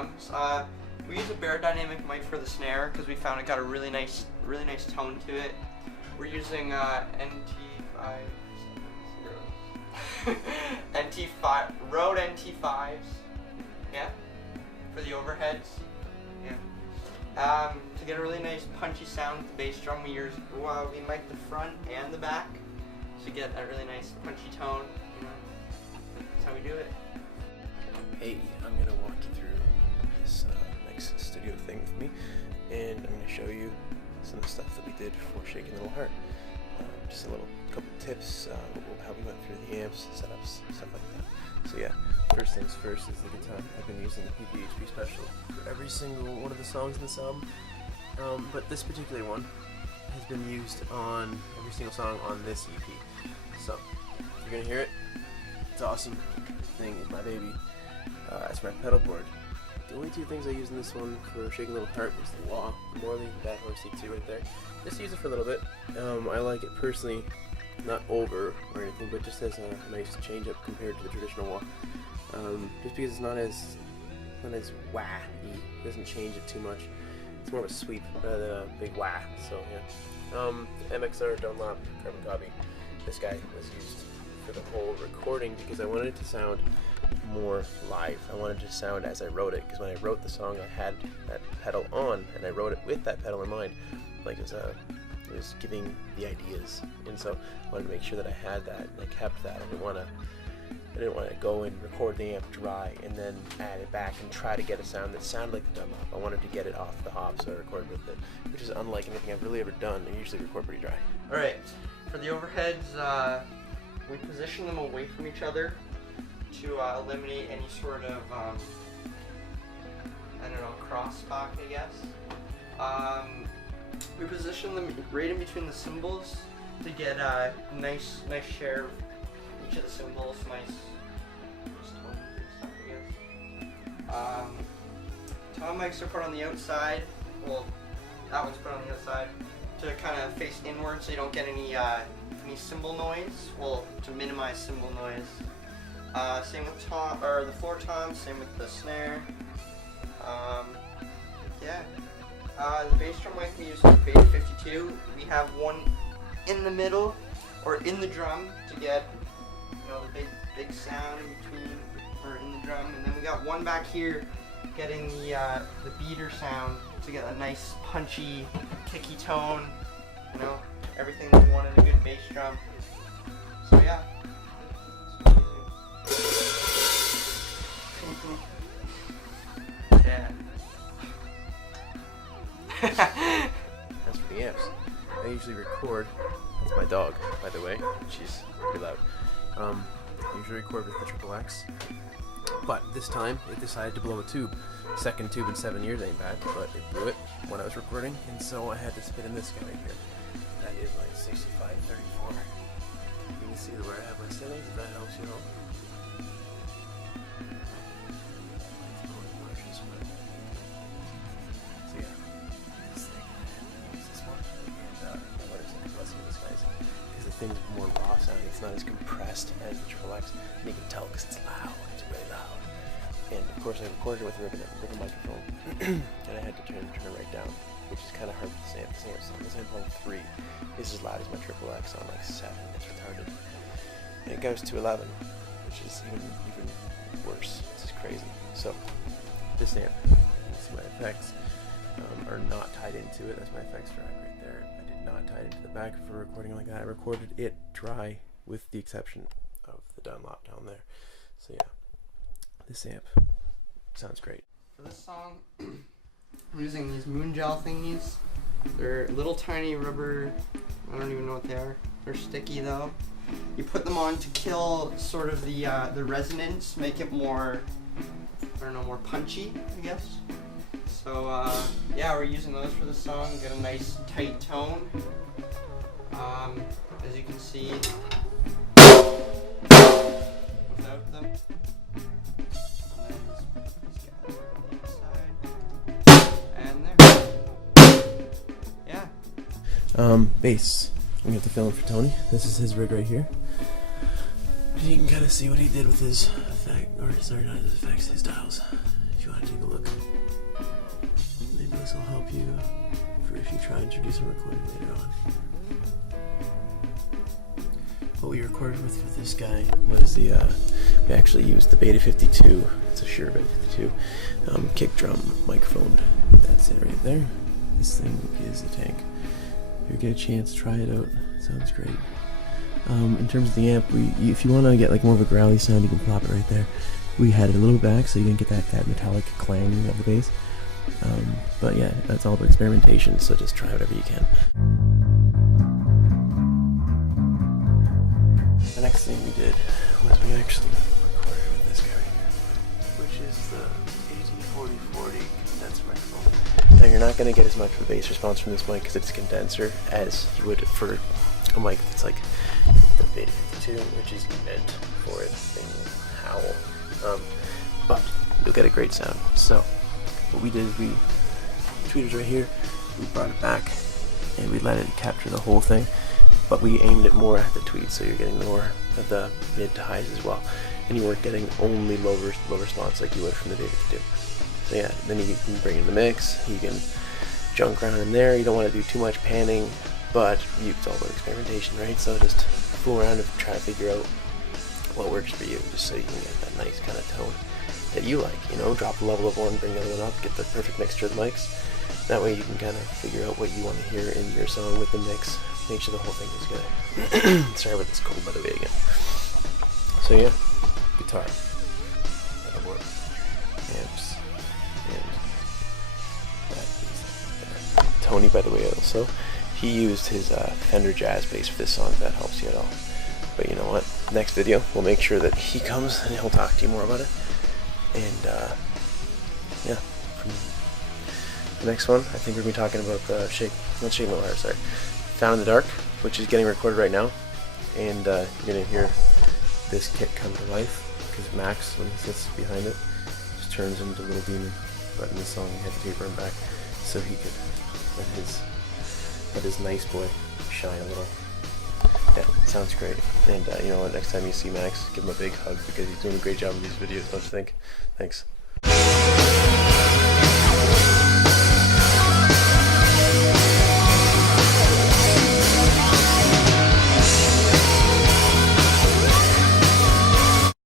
drums. We use a Bear Dynamic mic for the snare because we found it got a really nice tone to it. We're using Rode NT5s, yeah, for the overheads, yeah. To get a really nice punchy sound with the bass drum, we mic the front and the back to get a really nice punchy tone. You know, that's how we do it. Hey, I'm gonna walk you through this nice studio thing with me, and I'm gonna show you some of the stuff that we did for Shaking Little Heart. Just a couple tips, how we went through the amps, setups, stuff like that. So yeah, first things first is the guitar. I've been using the PPHP Special for every single one of the songs in this album, but this particular one has been used on every single song on this EP. So, you're gonna hear it. It's awesome. This thing is my baby. That's my pedal board. The only two things I use in this one for Shaking Little Heart was the wah, the Morley, that horse C2 right there. Just use it for a little bit. I like it personally, not over or anything, but just as a nice change up compared to the traditional wah. Just because it's not as wah-y, it doesn't change it too much. It's more of a sweep rather than a big wah. So yeah. MXR Dunlop carbon copy. This guy was used for the whole recording because I wanted it to sound more live. I wanted it to sound as I wrote it, because when I wrote the song I had that pedal on and I wrote it with that pedal in mind, like it was giving the ideas, and so I wanted to make sure that I had that and I kept that. I didn't want to go and record the amp dry and then add it back and try to get a sound that sounded like the Dunlop. I wanted to get it off the hop, so I recorded with it, which is unlike anything I've really ever done. I usually record pretty dry. Alright, for the overheads, we position them away from each other to eliminate any sort of, crosstalk, I guess. We position them right in between the cymbals to get a nice share of each of the cymbals, nice tone stuff, I guess. Tom mics are put on the outside, well, that one's put on the outside, to kind of face inward so you don't get any cymbal noise, well, to minimize cymbal noise. Same with the floor toms, same with the snare. Yeah. The bass drum mic we use is Beta 52. We have one in the middle, or in the drum, to get the big sound in between, or in the drum, and then we got one back here getting the beater sound to get a nice punchy, kicky tone. Everything that we want in a good bass drum. So yeah. Yeah. As for the amps, I usually record. That's my dog, by the way. She's pretty loud. I usually record with the Triple X, but this time it decided to blow a tube. Second tube in 7 years ain't bad, but it blew it when I was recording, and so I had to spit in this guy right here. That is my 6534. You can see where I have my settings, if that helps you know. So yeah, this thing, this one, and what is it? Let's see this guy's, because the thing's more raw sounding. It's not as compressed as the Triple X, and you can tell because it's loud. It's really loud. And of course I recorded with a ribbon microphone, and I had to turn it right down, which is kind of hard with the amp. This amp on 3 is as loud as my Triple X on like 7. It's retarded. And it goes to 11, which is even worse. This is crazy. So this amp, you can see my effects are not tied into it. That's my effects track right there. I did not tie it into the back for recording like that. I recorded it dry, with the exception of the Dunlop down there. So yeah, this amp sounds great. For this song, I'm using these moon gel thingies. They're little tiny rubber, I don't even know what they are. They're sticky though. You put them on to kill sort of the resonance, make it more, more punchy, I guess. So yeah, we're using those for the song, get a nice tight tone. As you can see, without them. Bass. We have to fill in for Tony. This is his rig right here. You can kind of see what he did with his effect, or sorry, not his effects, his dials. If you want to take a look. you for if you try and do some recording later on. What we recorded with this guy was we actually used the Beta 52, it's a Shure Beta 52, kick drum microphone. That's it right there. This thing is a tank. If you get a chance, try it out. It sounds great. In terms of the amp, if you want to get like more of a growly sound, you can plop it right there. We had it a little back so you didn't get that metallic clang of the bass. But yeah, that's all about experimentation, so just try whatever you can. The next thing we did was we actually recorded with this guy right here, which is the AT4040 condenser microphone. Now you're not going to get as much of a bass response from this mic because it's a condenser as you would for a mic that's like the Beta 52, which is meant for it thing howl. But you'll get a great sound. So what we did is the tweeters right here, we brought it back and we let it capture the whole thing, but we aimed it more at the tweet, so you're getting more of the mid to highs as well, and you weren't getting only low response like you would from the Beta 52. So yeah, then you can bring in the mix, you can junk around in there, you don't want to do too much panning, but it's all about experimentation, right? So just fool around and try to figure out what works for you, just so you can get that nice kind of tone that you like, you know, drop the level of one, bring the other one up, get the perfect mixture of the mics. That way you can kind of figure out what you want to hear in your song with the mix, make sure the whole thing is good. Sorry about this cold, by the way, again. So yeah, guitar, keyboard, amps, and that is there. Tony, by the way, also, he used his Fender Jazz bass for this song, if that helps you at all. But you know what, next video, we'll make sure that he comes and he'll talk to you more about it. And yeah, the next one, I think we're going to be talking about the Found in the Dark, which is getting recorded right now. And you're going to hear this kit come to life, because Max, when he sits behind it, just turns into a little demon. But in this song, he had to taper him back so he could let his nice boy shine a little. Yeah, sounds great. And you know what, next time you see Max, give him a big hug, because he's doing a great job in these videos, don't you think? Thanks.